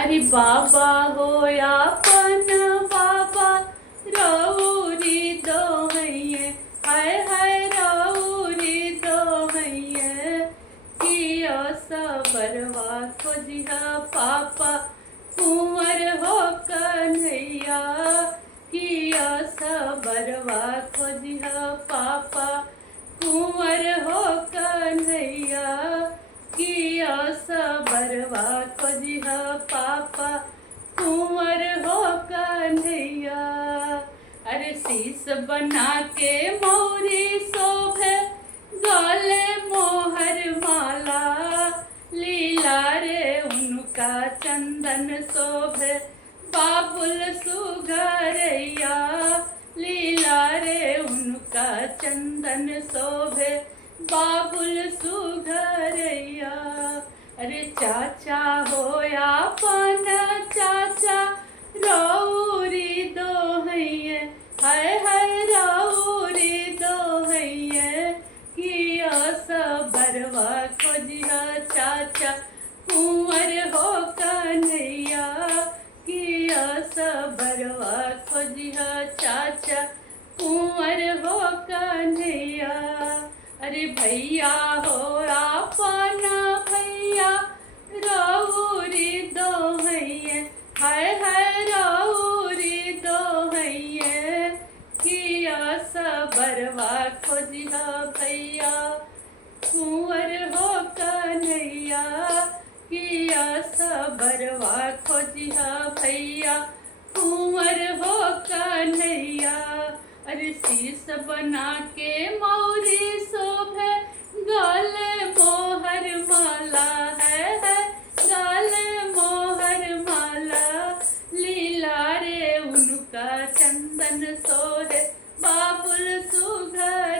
अरे बाबा होया पन बाबा रऊरी दोहैये, हाय हाय रऊरी दोहैये। किया सबरवा खोजिहा पापा कुंवर हो कन्हैया, किया सबरवा खोजिहा पापा कुंवर हो कन्हैया, किया सबरवा खोजिहा पापा कुंवर हो कन्हैया। अरे शीश बना के मौरी शोभे, गले मोहर माला, लीला रे उनका चंदन शोभे, बाबुल सुगरैया, लीला रे उनका चंदन शोभे, बाबुल सुगरैया। अरे चाचा होया पन चाचा रऊरी दोहैये, हाय हाय रऊरी दोहैये। किया सबरवा खोजिहा चाचा कुंवर हो कन्हैया, किया सबरवा खोजिहा चाचा कुंवर हो कन्हैया। अरे भैया हो आपन भैया रऊरी दोहैये, हाय हाय रऊरी दोहैये। किया सबरवा खोजिहा भैया कुंवर हो कन्हैया, किया सबरवा खोजिहा भैया कुंवर हो कन्हैया। अरे शीश बना के मौरी शोभे, गले मोहर माला, है गले मोहर माला, लीला रे उनका चंदन सोहे, बाबुल सुघर